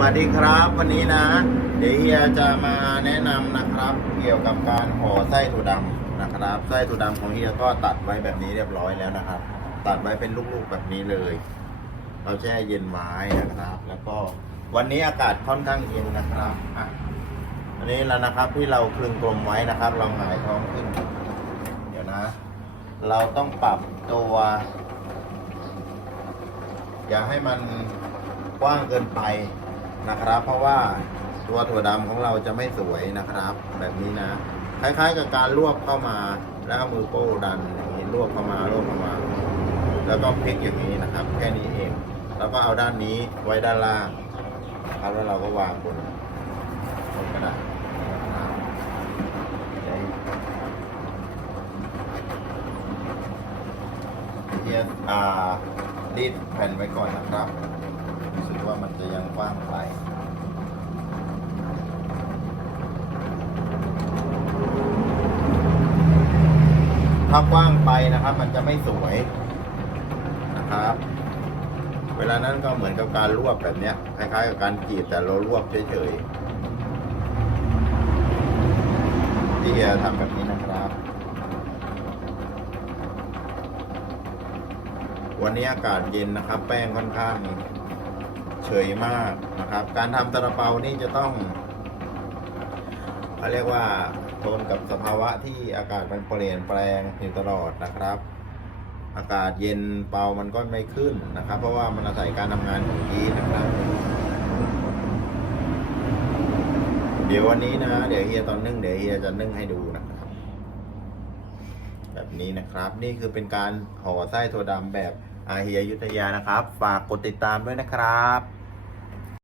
วัสดีครับวันนี้นะ เดี๋ยวเฮียจะมาแนะนำนะครับ เกี่ยวกับการห่อไส้ถั่วดำนะครับไส้ถั่วดำของเฮียก็ตัดไว้แบบนี้เรียบร้อยแล้วนะครับ ตัดไว้เป็นลูกๆแบบนี้เลย เราแช่เย็นไว้นะครับ แล้วก็วันนี้อากาศค่อนข้างเย็นนะครับอันนี้แล้วนะครับที่เราคลึงกลมไว้นะครับ เราหงายท้องขึ้น เดี๋ยวนะ เราต้องปรับตัว อย่าให้มันกว้างเกินไป นะครับ เพราะว่าตัวถั่วดำของเราจะไม่สวยนะครับ แบบนี้นะคล้ายๆกับการลวกเข้ามาแล้วมือโป้ดันอย่างนี้ลวกเข้ามารวบเข้ามา แล้วก็พลิกอย่างนี้นะครับ แค่นี้เอง แล้วก็เอาด้านนี้ไว้ด้านล่างครับแล้วเราก็วางบนบนกระดาษเดี๋ยวอ่ารีดแผ่นไว้ก่อนนะครับ รู้สึกว่ามันจะยังกว้างไปถ้ากว้างไปนะครับ มันจะไม่สวยนะครับ เวลานั้นก็เหมือนกับการรวบแบบนี้คล้ายๆกับการจีบแต่เรารวบเฉยๆที่จะทำแบบนี้นะครับ วันนี้อากาศเย็นนะครับ แป้งค่อนข้าง เฉยมากนะครับ การทำตะระเปานี่จะต้องเขาเรียกว่าทนกับสภาวะที่อากาศมันเปลี่ยนแปลงอยู่ตลอดนะครับ อากาศเย็นเปามันก็ไม่ขึ้นนะครับ เพราะว่ามันอาศัยการทำงานของยีสต์นะครับเดี๋ยววันนี้นะ เดี๋ยวเฮียตอนนึ่งเดี๋ยวเฮียจะนึ่งให้ดูนะครับ แบบนี้นะครับ นี่คือเป็นการห่อไส้ถั่วดำแบบ อาเฮียยุทธยานะครับ ฝากกดติดตามด้วยนะครับ